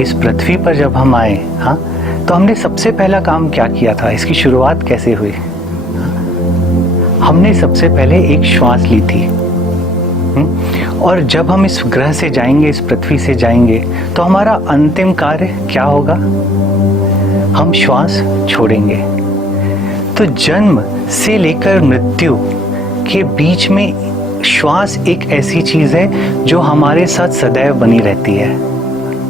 इस पृथ्वी पर जब हम आए, हाँ, तो हमने सबसे पहला काम क्या किया था? इसकी शुरुआत कैसे हुई? हमने सबसे पहले एक श्वास ली थी। और जब हम इस ग्रह से जाएंगे, इस पृथ्वी से जाएंगे, तो हमारा अंतिम कार्य क्या होगा? हम श्वास छोड़ेंगे। तो जन्म से लेकर मृत्यु के बीच में श्वास एक ऐसी चीज है जो हमारे साथ सदैव बनी रहती है।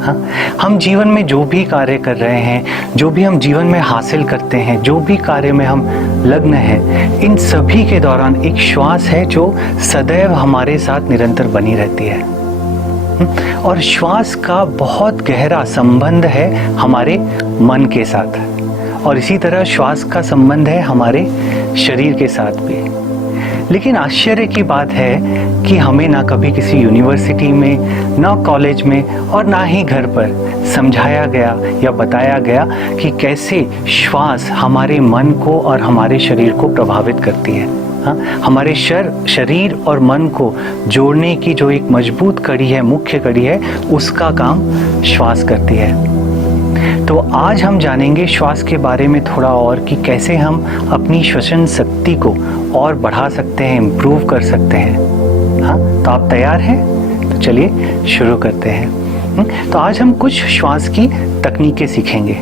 हाँ, हम जीवन में जो भी कार्य कर रहे हैं, जो भी हम जीवन में हासिल करते हैं, जो भी कार्य में हम लग्न हैं, इन सभी के दौरान एक श्वास है जो सदैव हमारे साथ निरंतर बनी रहती है। और श्वास का बहुत गहरा संबंध है हमारे मन के साथ, और इसी तरह श्वास का संबंध है हमारे शरीर के साथ भी। लेकिन आश्चर्य की बात है कि हमें ना कभी किसी यूनिवर्सिटी में, ना कॉलेज में, और ना ही घर पर समझाया गया या बताया गया कि कैसे श्वास हमारे मन को और हमारे शरीर को प्रभावित करती है। हाँ, हमारे शरीर और मन को जोड़ने की जो एक मजबूत कड़ी है, मुख्य कड़ी है, उसका काम श्वास करती है। तो आज हम जानेंगे श्वास के बारे में थोड़ा और, कि कैसे हम अपनी श्वसन शक्ति को और बढ़ा सकते हैं, इम्प्रूव कर सकते हैं। हाँ, तो आप तैयार हैं? तो चलिए शुरू करते हैं। तो आज हम कुछ श्वास की तकनीकें सीखेंगे।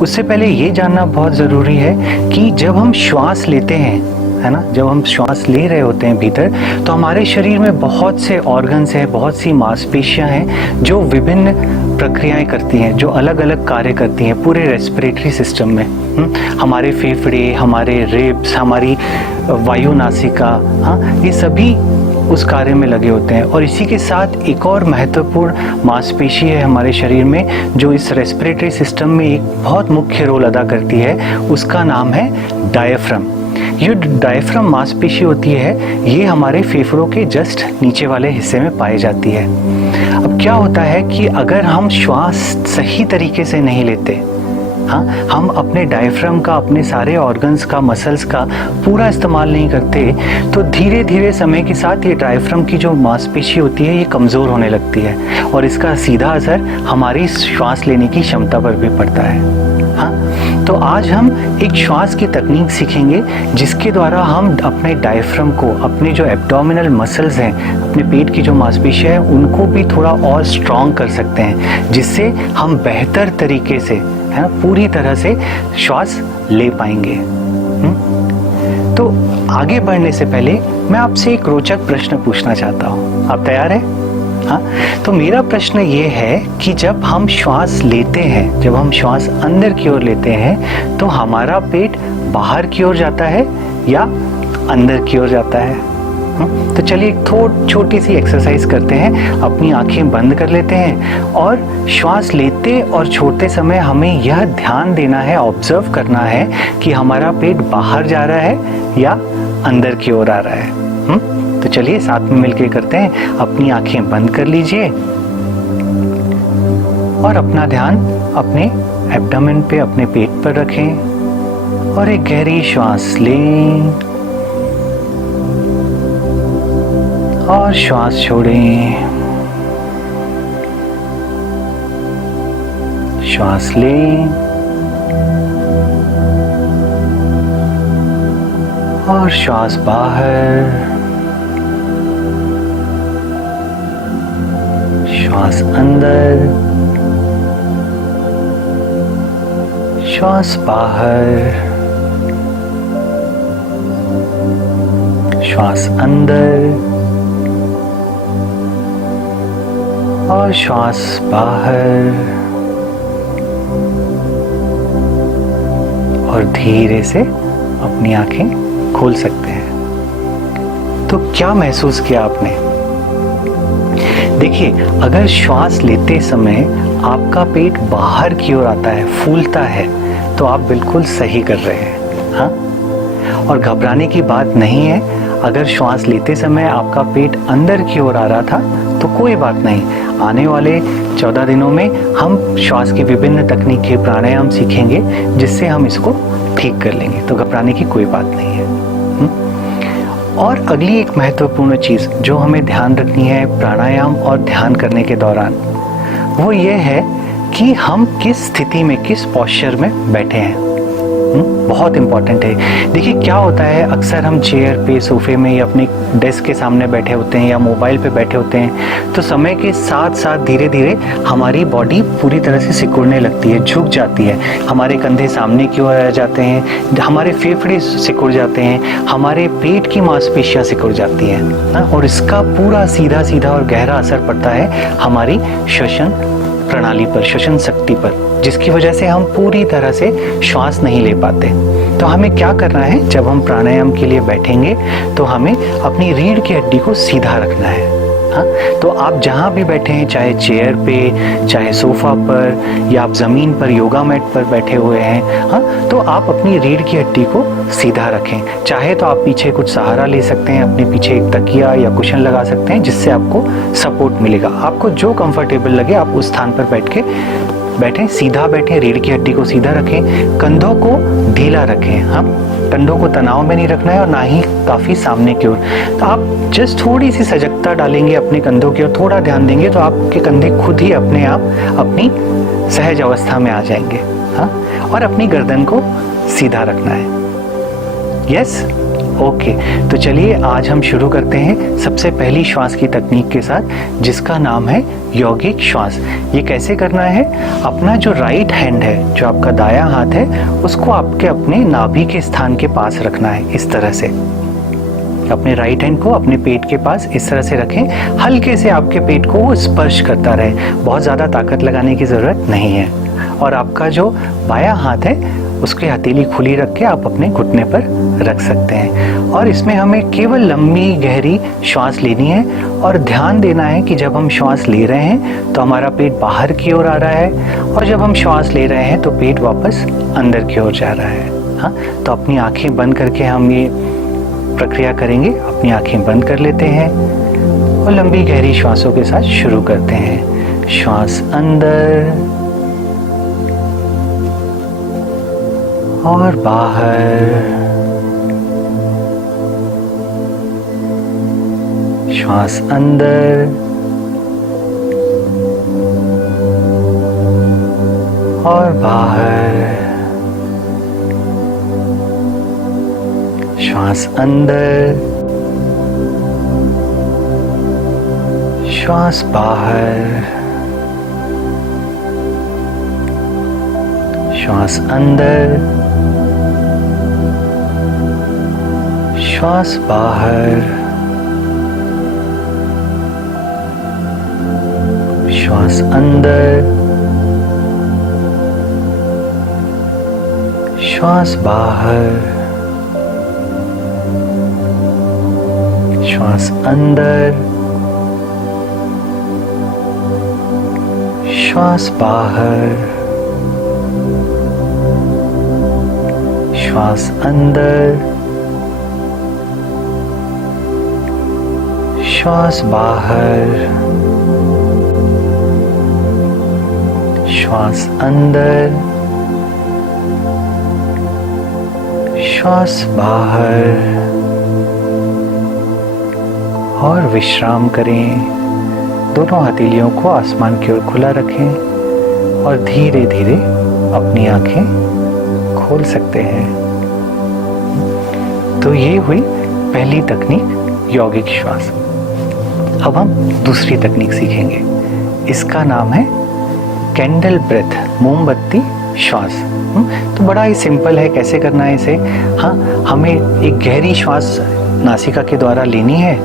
उससे पहले ये जानना बहुत ज़रूरी है कि जब हम श्वास लेते हैं, है ना, जब हम श्वास ले रहे होते हैं भीतर, तो हमारे शरीर में बहुत से ऑर्गन्स हैं, बहुत सी मांसपेशियां हैं जो विभिन्न प्रक्रियाएं करती हैं, जो अलग अलग कार्य करती हैं पूरे रेस्पिरेटरी सिस्टम में। हमारे फेफड़े, हमारे रिब्स, हमारी वायु नासिका, हाँ, ये सभी उस कार्य में लगे होते हैं। और इसी के साथ एक और महत्वपूर्ण मांसपेशी है हमारे शरीर में जो इस रेस्पिरेटरी सिस्टम में एक बहुत मुख्य रोल अदा करती है, उसका नाम है डायफ्राम। ये डायफ्राम मांसपेशी होती है, ये हमारे फेफड़ों के जस्ट नीचे वाले हिस्से में पाई जाती है। अब क्या होता है कि अगर हम श्वास सही तरीके से नहीं लेते, हाँ, हम अपने डायफ्राम का, अपने सारे ऑर्गन्स का, मसल्स का पूरा इस्तेमाल नहीं करते, तो धीरे धीरे समय के साथ ये डायफ्राम की जो मांसपेशी होती है ये कमज़ोर होने लगती है, और इसका सीधा असर हमारी श्वास लेने की क्षमता पर भी पड़ता है। हाँ, तो आज हम एक श्वास की तकनीक सीखेंगे जिसके द्वारा हम अपने डायफ्राम को, अपने जो एब्डोमिनल मसल्स हैं, अपने पेट की जो मांसपेशियां हैं, उनको भी थोड़ा और स्ट्रॉन्ग कर सकते हैं, जिससे हम बेहतर तरीके से, है ना, पूरी तरह से श्वास ले पाएंगे। तो आगे बढ़ने से पहले मैं आपसे एक रोचक प्रश्न पूछना चाहता हूँ। आप तैयार हैं? हाँ, तो मेरा प्रश्न ये है कि जब हम श्वास लेते हैं, जब हम श्वास अंदर की ओर लेते हैं, तो हमारा पेट बाहर की ओर जाता है या अंदर की ओर जाता है? तो चलिए एक छोटी सी एक्सरसाइज करते हैं। अपनी आंखें बंद कर लेते हैं और श्वास लेते और छोड़ते समय हमें यह ध्यान देना है, ऑब्जर्व करना है कि हमारा पेट बाहर जा रहा है या अंदर की ओर आ रहा है। तो चलिए साथ में मिलकर करते हैं। अपनी आंखें बंद कर लीजिए और अपना ध्यान अपने एब्डोमेन पे, अपने पेट पर रखें और एक गहरी श्वास लें और श्वास छोड़ें। श्वास लें और श्वास बाहर। श्वास अंदर, श्वास बाहर, श्वास अंदर और श्वास बाहर। और धीरे से अपनी आंखें खोल सकते हैं। तो क्या महसूस किया आपने? देखिए, अगर श्वास लेते समय आपका पेट बाहर की ओर आता है, फूलता है, तो आप बिल्कुल सही कर रहे हैं। हाँ, और घबराने की बात नहीं है। अगर श्वास लेते समय आपका पेट अंदर की ओर आ रहा था तो कोई बात नहीं। आने वाले 14 दिनों में हम श्वास की विभिन्न तकनीकें, प्राणायाम सीखेंगे जिससे हम इसको ठीक कर लेंगे, तो घबराने की कोई बात नहीं है। और अगली एक महत्वपूर्ण चीज़ जो हमें ध्यान रखनी है प्राणायाम और ध्यान करने के दौरान, वो ये है कि हम किस स्थिति में, किस पोस्चर में बैठे हैं। बहुत इंपॉर्टेंट है। देखिए क्या होता है, अक्सर हम चेयर पे, सोफे में या अपने डेस्क के सामने बैठे होते हैं या मोबाइल पे बैठे होते हैं, तो समय के साथ साथ धीरे धीरे हमारी बॉडी पूरी तरह से सिकुड़ने लगती है, झुक जाती है। हमारे कंधे सामने की ओर आ जाते हैं, हमारे फेफड़े सिकुड़ जाते हैं, हमारे पेट की मांसपेशियां सिकुड़ जाती हैं ना, और इसका पूरा सीधा सीधा और गहरा असर पड़ता है हमारी श्वसन प्रणाली पर, श्वसन शक्ति पर, जिसकी वजह से हम पूरी तरह से श्वास नहीं ले पाते। तो हमें क्या करना है, जब हम प्राणायाम के लिए बैठेंगे तो हमें अपनी रीढ़ की हड्डी को सीधा रखना है। हाँ, तो आप जहाँ भी बैठे हैं, चाहे चेयर पे, चाहे सोफा पर, या आप ज़मीन पर योगा मैट पर बैठे हुए हैं, हाँ, तो आप अपनी रीढ़ की हड्डी को सीधा रखें। चाहे तो आप पीछे कुछ सहारा ले सकते हैं, अपने पीछे एक तकिया या कुशन लगा सकते हैं, जिससे आपको सपोर्ट मिलेगा। आपको जो कंफर्टेबल लगे आप उस स्थान पर बैठें, सीधा बैठें, रीढ़ की हड्डी को सीधा रखें, कंधों को ढीला रखें। हम कंधों को तनाव में नहीं रखना है और ना ही काफ़ी सामने की ओर। तो आप जस्ट थोड़ी सी सजगता डालेंगे अपने कंधों की ओर, थोड़ा ध्यान देंगे तो आपके कंधे खुद ही अपने आप अपनी सहज अवस्था में आ जाएंगे। हाँ, और अपनी गर्दन को सीधा रखना है। Yes, okay. तो चलिए आज हम शुरू करते हैं सबसे पहली श्वास की तकनीक के साथ, जिसका नाम है यौगिक श्वास। ये कैसे करना है, अपना जो राइट हैंड है, जो आपका दायां हाथ है, उसको आपके अपने नाभि के स्थान के पास रखना है। इस तरह से अपने राइट हैंड को अपने पेट के पास इस तरह से रखें, हल्के से आपके पेट को वो स्पर्श करता रहे, बहुत ज़्यादा ताकत लगाने की ज़रूरत नहीं है। और आपका जो बायां हाथ है उसकी हथेली खुली रख के आप अपने घुटने पर रख सकते हैं। और इसमें हमें केवल लंबी गहरी श्वास लेनी है और ध्यान देना है कि जब हम श्वास ले रहे हैं तो हमारा पेट बाहर की ओर आ रहा है, और जब हम श्वास ले रहे हैं तो पेट वापस अंदर की ओर जा रहा है। हाँ, तो अपनी आंखें बंद करके हम ये प्रक्रिया करेंगे। अपनी आंखें बंद कर लेते हैं और लंबी गहरी श्वासों के साथ शुरू करते हैं। श्वास अंदर और बाहर, श्वास अंदर और बाहर, श्वास अंदर, श्वास बाहर, श्वास अंदर, श्वास बाहर, श्वास अंदर, श्वास बाहर, श्वास अंदर, श्वास बाहर, श्वास अंदर, श्वास बाहर, श्वास अंदर, श्वास बाहर, और विश्राम करें। दोनों हथेलियों को आसमान की ओर खुला रखें और धीरे धीरे अपनी आंखें खोल सकते हैं। तो ये हुई पहली तकनीक, यौगिक श्वास। अब हम दूसरी तकनीक सीखेंगे। इसका नाम है कैंडल ब्रेथ, मोमबत्ती श्वास। तो बड़ा ही सिंपल है, कैसे करना है इसे। हाँ, हमें एक गहरी श्वास नासिका के द्वारा लेनी है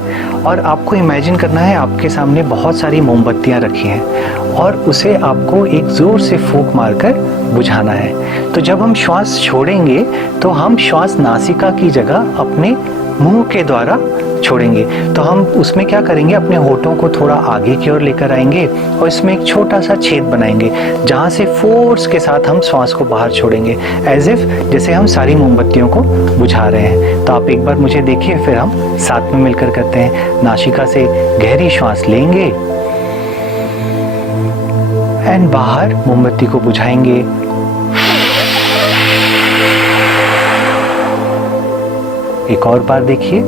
और आपको इमेजिन करना है आपके सामने बहुत सारी मोमबत्तियां रखी हैं और उसे आपको एक ज़ोर से फूंक मारकर बुझाना है। तो जब हम श्वास छोड़ेंगे तो हम श्वास नासिका की जगह अपने मुंह के द्वारा छोड़ेंगे। तो हम उसमें क्या करेंगे, अपने होठों को थोड़ा आगे की ओर लेकर आएंगे और इसमें एक छोटा सा छेद बनाएंगे जहाँ से फोर्स के साथ हम श्वास को बाहर छोड़ेंगे, एज इफ जैसे हम सारी मोमबत्तियों को बुझा रहे हैं। तो आप एक बार मुझे देखिए, फिर हम साथ में मिलकर करते हैं। नासिका से गहरी श्वास लेंगे एंड बाहर मोमबत्ती को बुझाएंगे। एक और बार देखिए।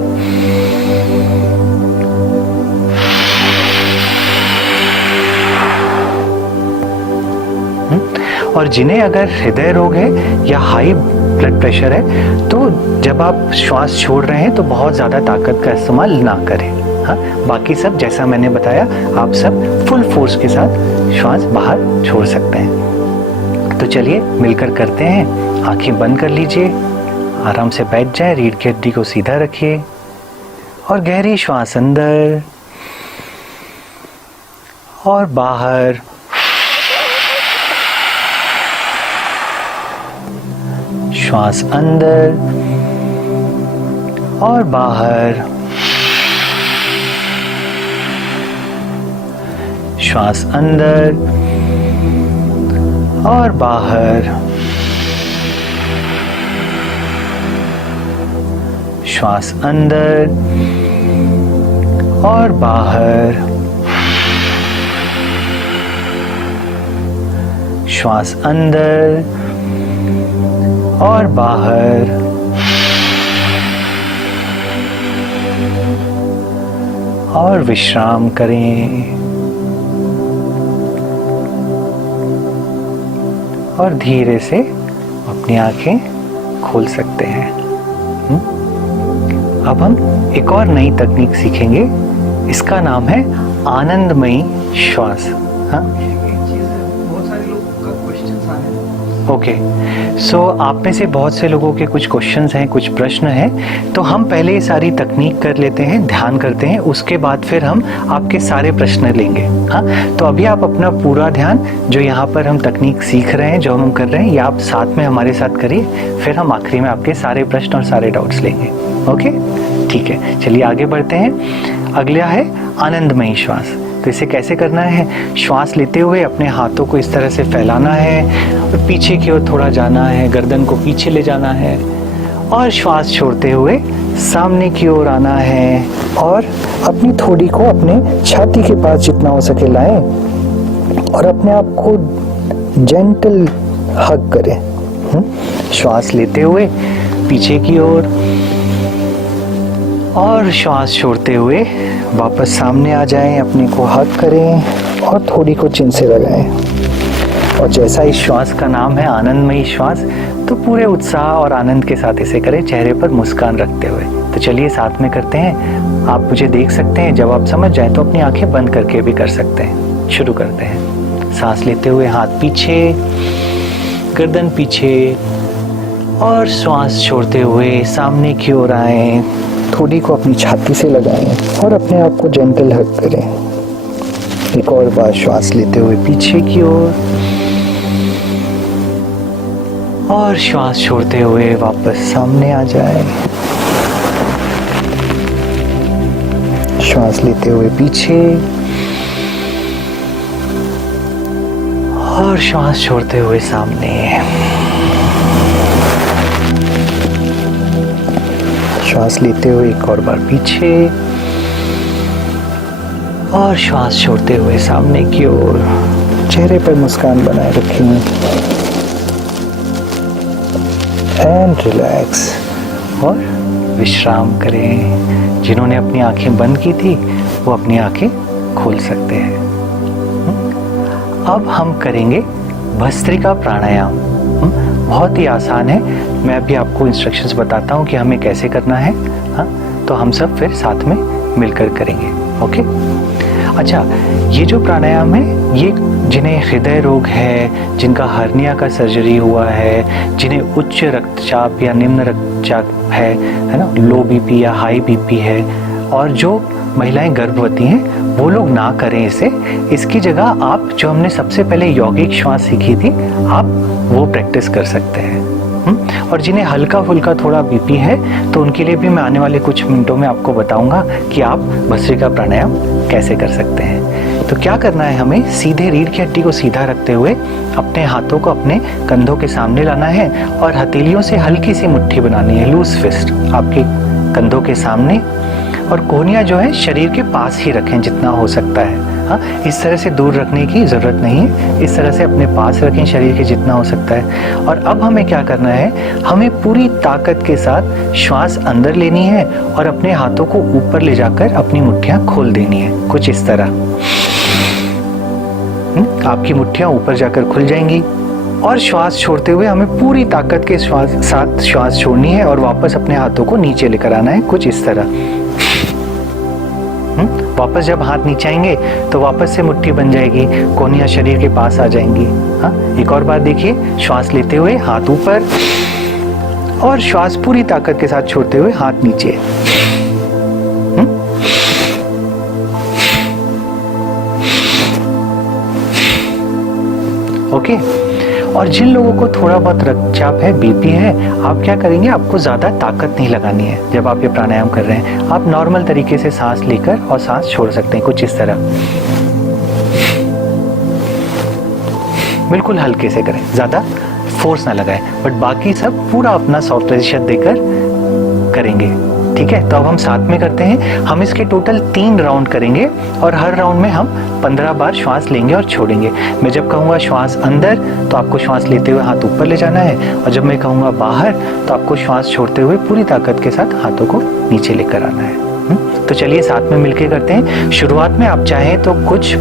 और जिन्हें अगर हृदय रोग है या हाई ब्लड प्रेशर है तो जब आप श्वास छोड़ रहे हैं तो बहुत ज़्यादा ताकत का इस्तेमाल ना करें। हाँ, बाकी सब जैसा मैंने बताया आप सब फुल फोर्स के साथ श्वास बाहर छोड़ सकते हैं। तो चलिए मिलकर करते हैं। आंखें बंद कर लीजिए, आराम से बैठ जाए, रीढ़ की हड्डी को सीधा रखिए और गहरी श्वास अंदर और बाहर। श्वास अंदर और बाहर। श्वास अंदर और बाहर। श्वास अंदर और बाहर। श्वास अंदर और बाहर। और विश्राम करें और धीरे से अपनी आंखें खोल सकते हैं। अब हम एक और नई तकनीक सीखेंगे, इसका नाम है आनंदमयी श्वास। हाँ, बहुत सारे लोग का क्वेश्चंस आ रहे हैं। ओके, सो आप में से बहुत से लोगों के कुछ क्वेश्चंस हैं, कुछ प्रश्न हैं, तो हम पहले ये सारी तकनीक कर लेते हैं, ध्यान करते हैं, उसके बाद फिर हम आपके सारे प्रश्न लेंगे। हाँ, तो अभी आप अपना पूरा ध्यान जो यहाँ पर हम तकनीक सीख रहे हैं, जो हम कर रहे हैं, ये आप साथ में हमारे साथ करिए, फिर हम आखिरी में आपके सारे प्रश्न और सारे डाउट्स लेंगे। ओके, ठीक है, चलिए आगे बढ़ते हैं। अगला है आनंदमयी श्वास। तो इसे कैसे करना है? श्वास लेते हुए अपने हाथों को इस तरह से फैलाना है और पीछे की ओर थोड़ा जाना है, गर्दन को पीछे ले जाना है और श्वास छोड़ते हुए सामने की ओर आना है और अपनी थोड़ी को अपने छाती के पास जितना हो सके लाएं और अपने आप को जेंटल हग करें। श्वास लेते हुए पीछे की ओर और श्वास छोड़ते हुए वापस सामने आ जाएं, अपने को हग करें और थोड़ी को चिन से लगाएं। और जैसा इस श्वास का नाम है आनंदमयी श्वास, तो पूरे उत्साह और आनंद के साथ इसे करें, चेहरे पर मुस्कान रखते हुए। तो चलिए साथ में करते हैं। आप मुझे देख सकते हैं, जब आप समझ जाएं तो अपनी आंखें बंद करके भी कर सकते हैं। शुरू करते हैं। सांस लेते हुए हाथ पीछे, गर्दन पीछे और श्वास छोड़ते हुए सामने की ओर आएं, थोड़ी को अपनी छाती से लगाएं और अपने आप को जेंटल हग करें। एक और बार श्वास लेते हुए पीछे की ओर और श्वास छोड़ते हुए वापस सामने आ जाएं। श्वास लेते हुए पीछे और श्वास छोड़ते हुए सामने। श्वास लेते हुए एक और बार पीछे और श्वास छोड़ते हुए सामने की ओर। चेहरे पर मुस्कान बनाए रखें एंड रिलैक्स और विश्राम करें। जिन्होंने अपनी आंखें बंद की थी वो अपनी आंखें खोल सकते हैं। अब हम करेंगे भस्त्रिका प्राणायाम। बहुत ही आसान है, मैं अभी आपको इंस्ट्रक्शंस बताता हूँ कि हमें कैसे करना है। हाँ, तो हम सब फिर साथ में मिलकर करेंगे। ओके, अच्छा, ये जो प्राणायाम है, ये जिन्हें हृदय रोग है, जिनका हर्निया का सर्जरी हुआ है, जिन्हें उच्च रक्तचाप या निम्न रक्तचाप है ना, लो बीपी या हाई बीपी है, और जो महिलाएं गर्भवती हैं वो लोग ना करें इसे। इसकी जगह आप जो हमने सबसे पहले यौगिक श्वास सीखी थी, आप वो प्रैक्टिस कर सकते हैं। और जिन्हें हल्का फुल्का थोड़ा बीपी है तो उनके लिए भी मैं आने वाले कुछ मिनटों में आपको बताऊंगा कि आप भस्त्रिका प्राणायाम कैसे कर सकते हैं। तो क्या करना है, हमें सीधे रीढ़ की हड्डी को सीधा रखते हुए अपने हाथों को अपने कंधों के सामने लाना है और हथेलियों से हल्की सी मुट्ठी बनानी है, लूज फिस्ट, आपके कंधों के सामने। और कोहनियाँ जो है शरीर के पास ही रखें जितना हो सकता है। हाँ, इस तरह से दूर रखने की ज़रूरत नहीं है, इस तरह से अपने पास रखें शरीर के जितना हो सकता है। और अब हमें क्या करना है, हमें पूरी ताकत के साथ श्वास अंदर लेनी है और अपने हाथों को ऊपर ले जाकर अपनी मुट्ठियाँ खोल देनी है, कुछ इस तरह। आपकी मुट्ठियाँ ऊपर जाकर खुल जाएंगी और श्वास छोड़ते हुए हमें पूरी ताकत के साथ श्वास छोड़नी है और वापस अपने हाथों को नीचे लेकर आना है, कुछ इस तरह। वापस जब हाथ नीचे आएंगे तो वापस से मुट्ठी बन जाएगी, कोहनियां शरीर के पास आ जाएंगी। हाँ, एक और बार देखिए, श्वास लेते हुए हाथ ऊपर और श्वास पूरी ताकत के साथ छोड़ते हुए हाथ नीचे। ओके। और जिन लोगों को थोड़ा बहुत रक्तचाप है, बीपी है, आप क्या करेंगे, आपको ज़्यादा ताकत नहीं लगानी है जब आप ये प्राणायाम कर रहे हैं। आप नॉर्मल तरीके से सांस लेकर और सांस छोड़ सकते हैं, कुछ इस तरह, बिल्कुल हल्के से करें, ज़्यादा फोर्स ना लगाएं, बट बाकी सब पूरा अपना 100% देकर करेंगे। ठीक है, तो अब हम साथ में करते हैं। हम इसके टोटल 3 राउंड करेंगे और हर राउंड में हम 15 बार श्वास लेंगे और छोड़ेंगे। मैं जब कहूँगा श्वास अंदर तो आपको श्वास लेते हुए हाथ ऊपर ले जाना है, और जब मैं कहूँगा बाहर तो आपको श्वास छोड़ते हुए पूरी ताकत के साथ हाथों को नीचे लेकर आना है। तो चलिए साथ में मिलकर करते हैं। शुरुआत में आप चाहें तो कुछ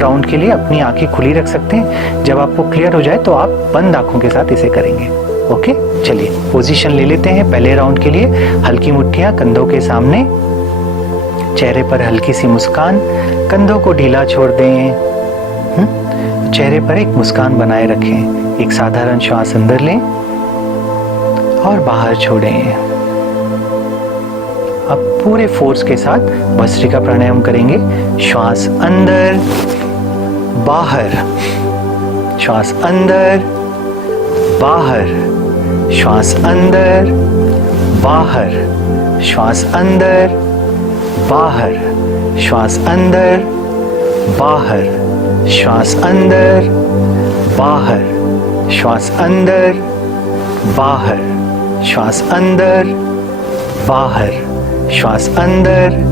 राउंड के लिए अपनी आंखें खुली रख सकते हैं। जब आपको क्लियर हो जाए तो आप बंद आंखों के साथ इसे करेंगे। ओके, चलिए पोजीशन ले लेते हैं। पहले राउंड के लिए हल्की मुट्ठियां कंधों के सामने, चेहरे पर हल्की सी मुस्कान, कंधों को ढीला छोड़ दें, चेहरे पर एक मुस्कान बनाए रखें। एक साधारण श्वास अंदर लें और बाहर छोड़ें। अब पूरे फोर्स के साथ भस्त्रिका प्राणायाम करेंगे। श्वास अंदर, बाहर, श्वास अंदर, बाहर, श्वास अंदर, बाहर, श्वास अंदर, बाहर, श्वास अंदर, बाहर, श्वास अंदर, बाहर, श्वास अंदर, बाहर, श्वास अंदर, बाहर, श्वास अंदर,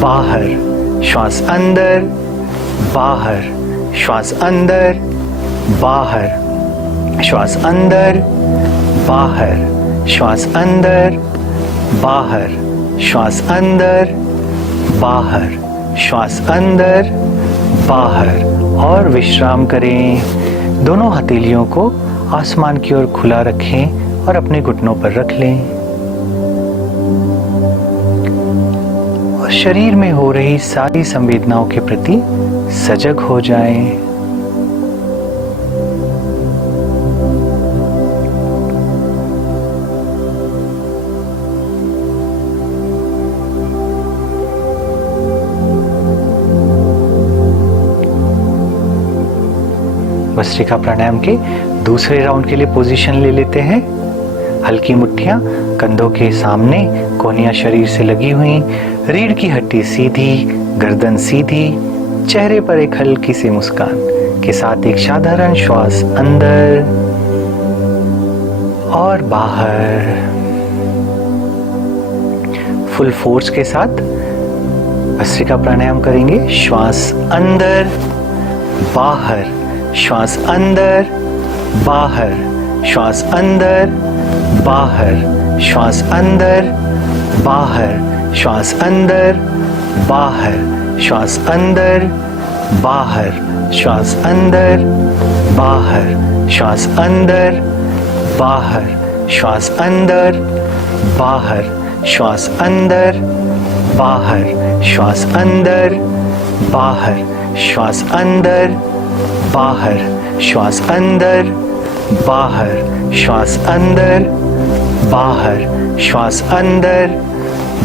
बाहर, श्वास अंदर, बाहर, श्वास अंदर, बाहर, श्वास अंदर, बाहर, श्वास अंदर, बाहर, श्वास अंदर, बाहर, श्वास अंदर, बाहर। और विश्राम करें। दोनों हथेलियों को आसमान की ओर खुला रखें और अपने घुटनों पर रख लें। और शरीर में हो रही सारी संवेदनाओं के प्रति सजग हो जाएं। भस्त्रिका प्राणायाम के दूसरे राउंड के लिए पोजीशन ले लेते हैं। हल्की मुट्ठियां कंधों के सामने, कोहनियां शरीर से लगी हुई, रीढ़ की हड्डी सीधी, गर्दन सीधी, चेहरे पर एक हल्की सी मुस्कान के साथ एक साधारण श्वास अंदर और बाहर। फुल फोर्स के साथ भस्त्रिका प्राणायाम करेंगे। श्वास अंदर, बाहर, श्वास अंदर, बाहर, श्वास अंदर, बाहर, श्वास अंदर, बाहर, श्वास अंदर, बाहर, श्वास अंदर, बाहर, श्वास अंदर, बाहर, श्वास अंदर, बाहर, श्वास अंदर, बाहर, श्वास अंदर, बाहर, श्वास अंदर, बाहर, श्वास अंदर, बाहर, श्वास अंदर, बाहर, श्वास अंदर, बाहर, श्वास अंदर,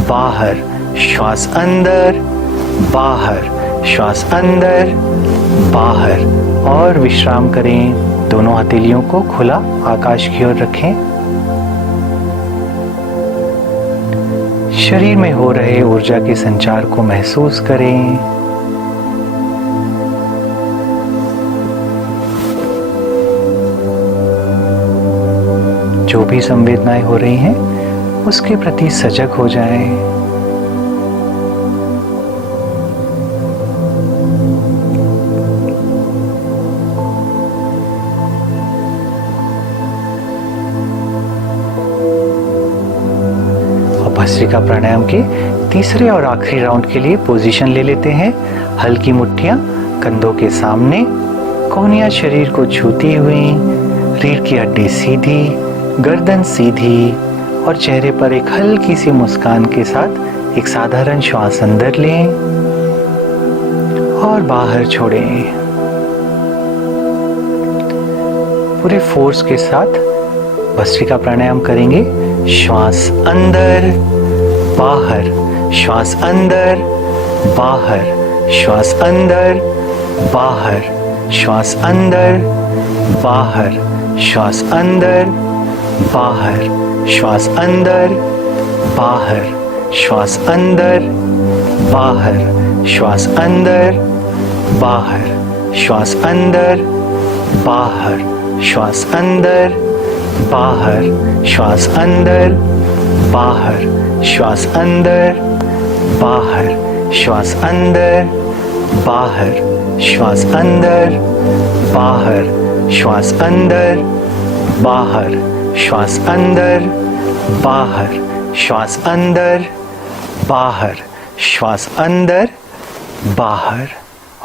बाहर, श्वास अंदर, बाहर, श्वास अंदर, बाहर। और विश्राम करें। दोनों हथेलियों को खुला आकाश की ओर रखें। शरीर में हो रहे ऊर्जा के संचार को महसूस करें। जो भी संवेदनाएं हो रही हैं उसके प्रति सजग हो जाएं। और भस्त्रिका प्राणायाम के तीसरे और आखिरी राउंड के लिए पोजीशन ले लेते हैं। हल्की मुट्ठियां कंधों के सामने, कोहनियाँ शरीर को छूती हुई, रीढ़ की हड्डी सीधी, गर्दन सीधी और चेहरे पर एक हल्की सी मुस्कान के साथ एक साधारण श्वास अंदर लें और बाहर छोड़ें। पूरे फोर्स के साथ भस्त्रिका प्राणायाम करेंगे। श्वास अंदर बाहर, श्वास अंदर बाहर, श्वास अंदर बाहर, श्वास अंदर बाहर, श्वास अंदर बाहर, श्वास अंदर बाहर, श्वास अंदर बाहर, श्वास अंदर बाहर, श्वास अंदर बाहर, श्वास अंदर बाहर, श्वास अंदर बाहर, श्वास अंदर बाहर, श्वास अंदर बाहर, श्वास अंदर बाहर, श्वास अंदर बाहर, श्वास अंदर बाहर, श्वास अंदर बाहर, श्वास अंदर बाहर।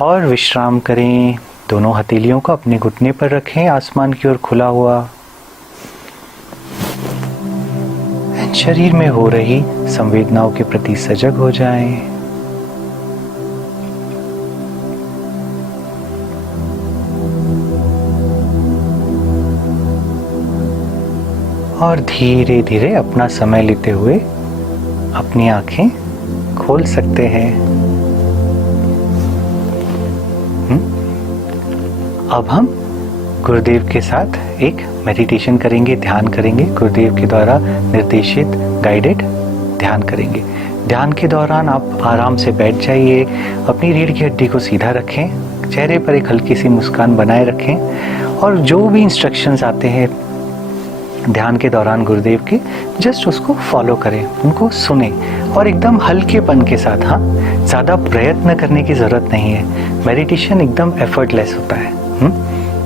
और विश्राम करें। दोनों हथेलियों को अपने घुटने पर रखें, आसमान की ओर खुला हुआ। शरीर में हो रही संवेदनाओं के प्रति सजग हो जाएं। और धीरे धीरे अपना समय लेते हुए अपनी आंखें खोल सकते हैं। अब हम गुरुदेव के साथ एक मेडिटेशन करेंगे, ध्यान करेंगे। गुरुदेव के द्वारा निर्देशित गाइडेड ध्यान करेंगे। ध्यान के दौरान आप आराम से बैठ जाइए, अपनी रीढ़ की हड्डी को सीधा रखें, चेहरे पर एक हल्की सी मुस्कान बनाए रखें और जो भी इंस्ट्रक्शंस आते हैं ध्यान के दौरान गुरुदेव के, जस्ट उसको फॉलो करें, उनको सुने और एकदम हल्केपन के साथ। हाँ, ज़्यादा प्रयत्न करने की ज़रूरत नहीं है। मेडिटेशन एकदम एफर्टलेस होता है।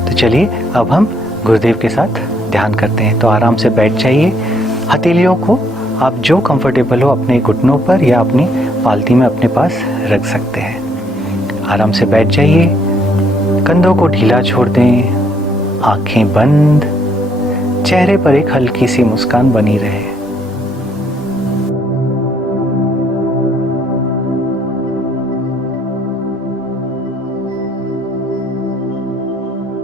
तो चलिए अब हम गुरुदेव के साथ ध्यान करते हैं। तो आराम से बैठ जाइए। हथेलियों को आप जो कंफर्टेबल हो अपने घुटनों पर या अपनी पालती में अपने पास रख सकते हैं। आराम से बैठ जाइए, कंधों को ढीला छोड़ दें, आंखें बंद, चेहरे पर एक हल्की सी मुस्कान बनी रहे।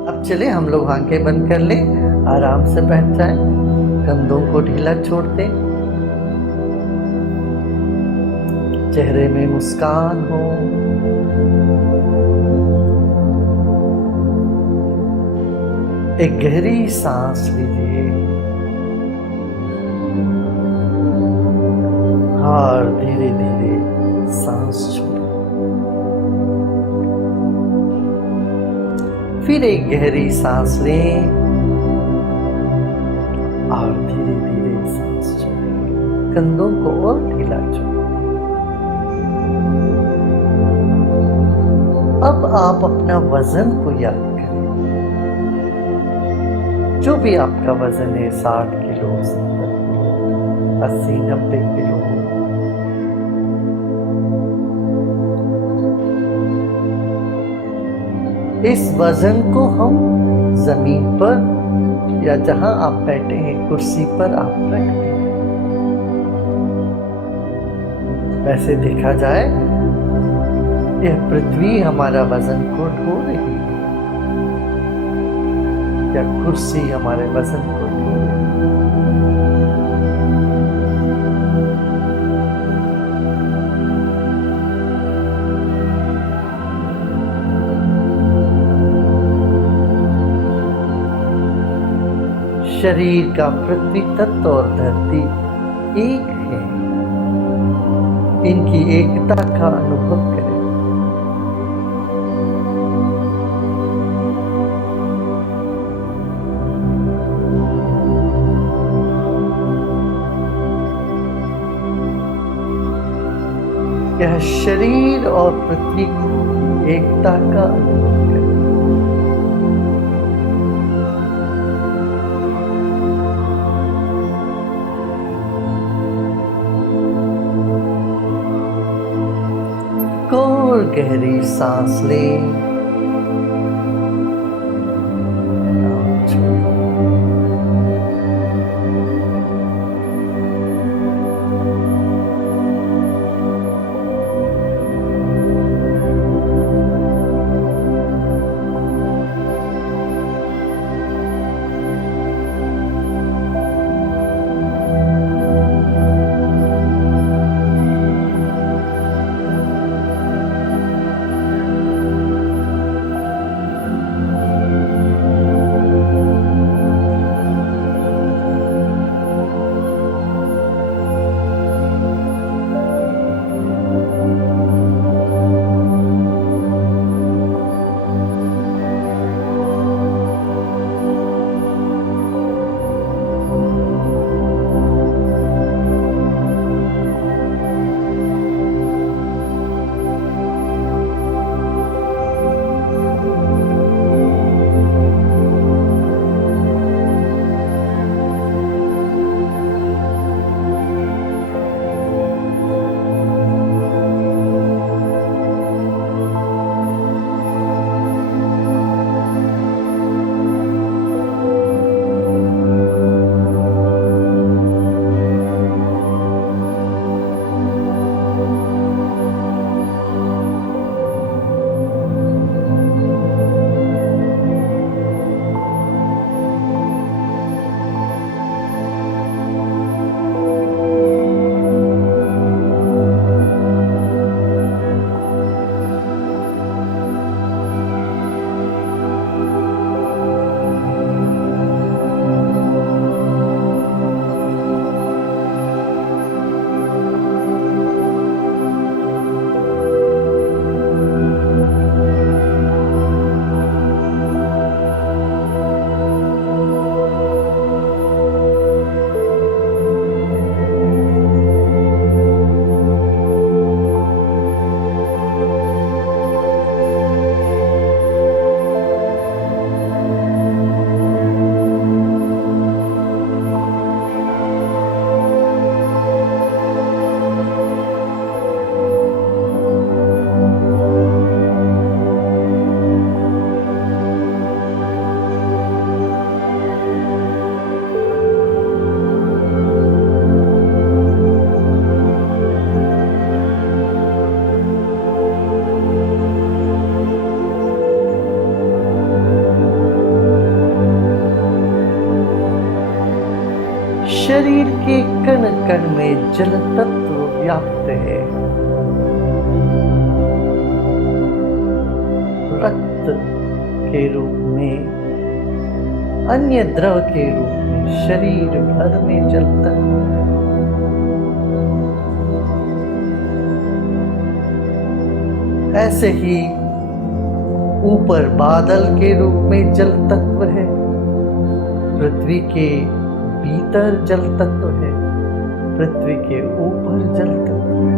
अब चले हम लोग आंखें बंद कर लें, आराम से बैठ जाएं, कंधों को ढीला छोड़ दें, चेहरे में मुस्कान हो। एक गहरी सांस लीजिए और धीरे धीरे सांस छोड़ें। फिर एक गहरी सांस लें और धीरे धीरे सांस छोड़ें। कंधों को और ढीला छोड़ें। अब आप अपना वजन को याद करें। जो भी आपका वजन है, 60 किलो, 70 किलो, 80-90 किलो, इस वजन को हम जमीन पर या जहां आप बैठे हैं कुर्सी पर आप रख दें। वैसे देखा जाए यह पृथ्वी हमारा वजन को ढो रही है या कुर्सी हमारे वजन को ढो रही है। शरीर का पृथ्वी तत्व और धरती एक है। इनकी एकता का अनुभव करें। यह शरीर और पृथ्वी की एकता का अनुभव करें। और गहरी सांस लें शरीर के कण कण में जल तत्व व्याप्त है। रक्त के रूप में, अन्य द्रव के रूप में शरीर भर में जल तत्व है। ऐसे ही ऊपर बादल के रूप में जल तत्व है, पृथ्वी के भीतर जल तत्व है, पृथ्वी के ऊपर जल तत्व है।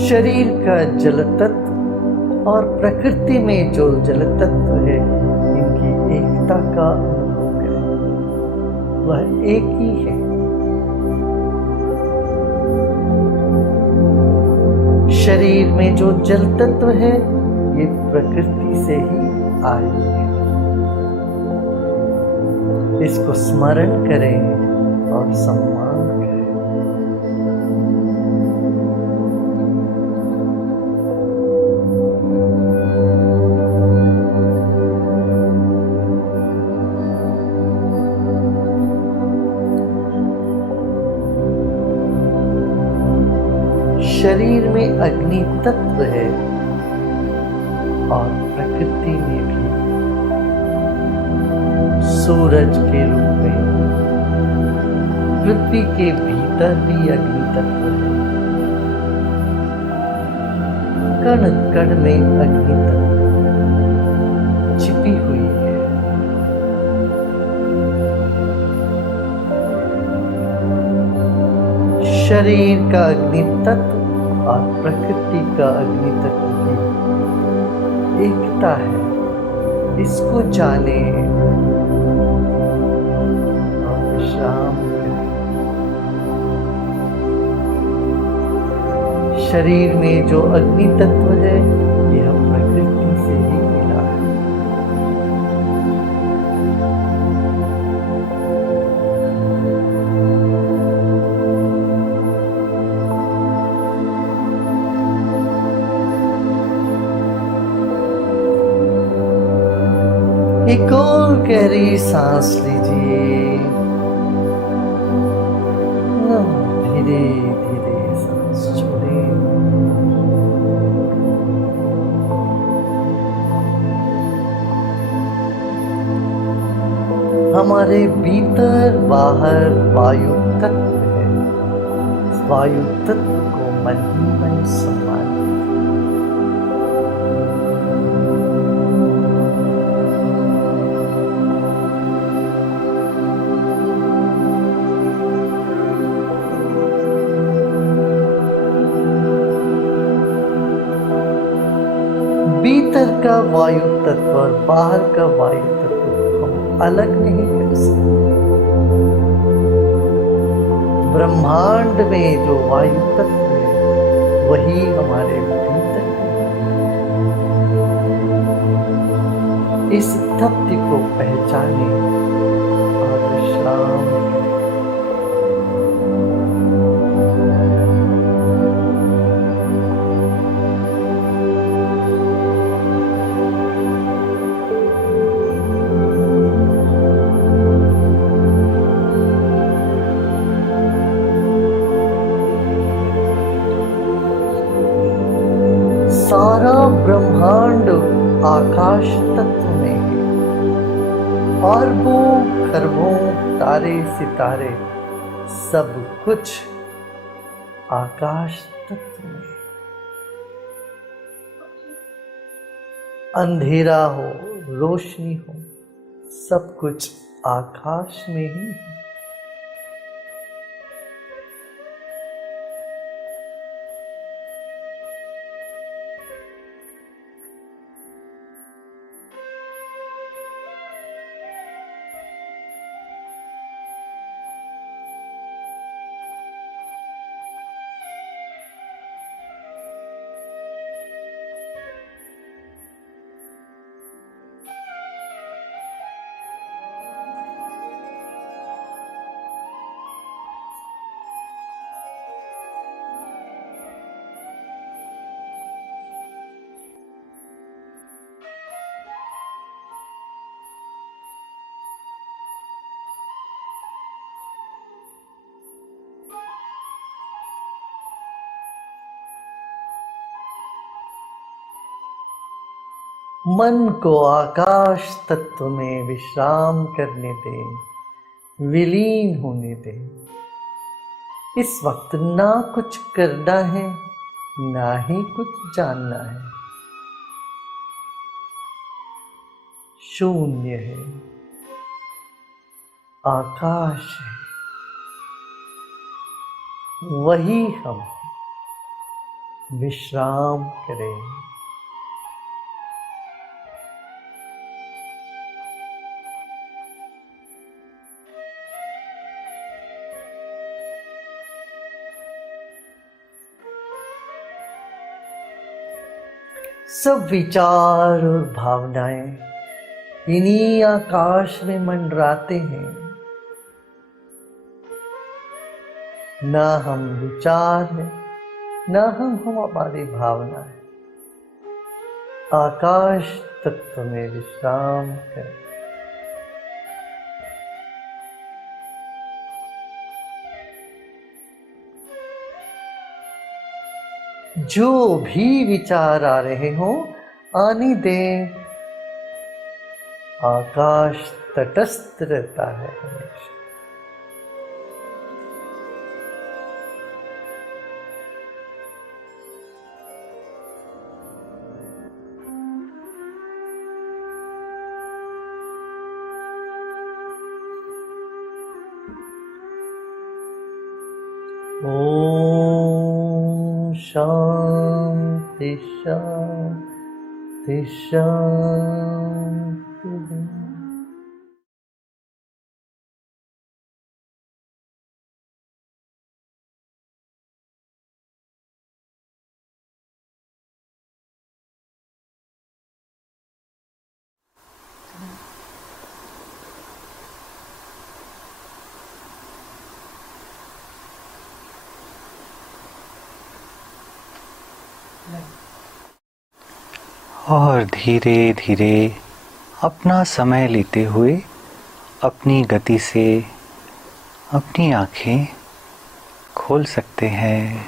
शरीर का जल तत्व और प्रकृति में जो जल तत्व है, इनकी एकता का अनुभव करें। वह एक ही है। शरीर में जो जल तत्व है, ये प्रकृति से ही आई है। इसको स्मरण करें और सम्मान करें। शरीर में अग्नि तत्व है और प्रकृति में भी सूरज के रूप में, पृथ्वी के भीतर भी अग्नि तत्व है। कण कण में अग्नि तत्व छिपी हुई है। शरीर का अग्नि तत्व और प्रकृति का अग्नि तत्व की एकता है। इसको जाने और विश्राम करें। शरीर में जो अग्नि तत्व है, यह प्रकृति से ही मिला है। एक और गहरी सांस लीजिए। धीरे धीरे सांस छोड़ें। हमारे भीतर बाहर वायु तत्व है। वायु तत्व को मन ही मन सम्मान। भीतर का वायु तत्व और बाहर का वायु तत्व हम अलग नहीं कर सकते। ब्रह्मांड में जो वायु तत्व है, वही हमारे भीतर है। इस तथ्य को पहचाने और विश्राम करें। सारा ब्रह्मांड आकाश तत्व में है। अरबों खरबों तारे सितारे सब कुछ आकाश तत्व में। अंधेरा हो रोशनी हो, सब कुछ आकाश में ही है। मन को आकाश तत्व में विश्राम करने दे, विलीन होने दे। इस वक्त ना कुछ करना है, ना ही कुछ जानना है। शून्य है, आकाश है, वही हम विश्राम करें। सब विचार और भावनाएं इन्हीं आकाश में मंडराते हैं। ना हम विचार हैं, ना हम हमारी भावना है। आकाश तत्व में विश्राम करें। जो भी विचार आ रहे हों, आने दें। आकाश तटस्थ रहता है हमेशा। ओम शांति शांति शांति। और धीरे धीरे अपना समय लेते हुए अपनी गति से अपनी आँखें खोल सकते हैं।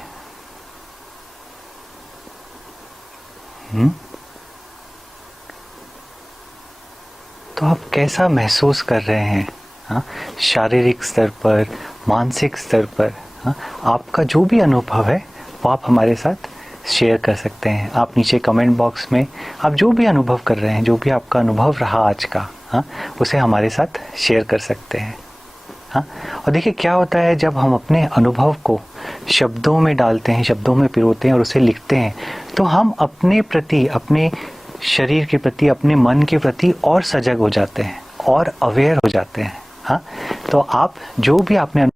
तो आप कैसा महसूस कर रहे हैं? हाँ, शारीरिक स्तर पर, मानसिक स्तर पर, हाँ, आपका जो भी अनुभव है वो आप हमारे साथ शेयर कर सकते हैं। आप नीचे कमेंट बॉक्स में आप जो भी अनुभव कर रहे हैं, जो भी आपका अनुभव रहा आज का, हाँ, उसे हमारे साथ शेयर कर सकते हैं। हाँ, और देखिए क्या होता है जब हम अपने अनुभव को शब्दों में डालते हैं, शब्दों में पिरोते हैं और उसे लिखते हैं, तो हम अपने प्रति, अपने शरीर के प्रति, अपने मन के प्रति और सजग हो जाते हैं और अवेयर हो जाते हैं। हाँ, तो आप जो भी आपने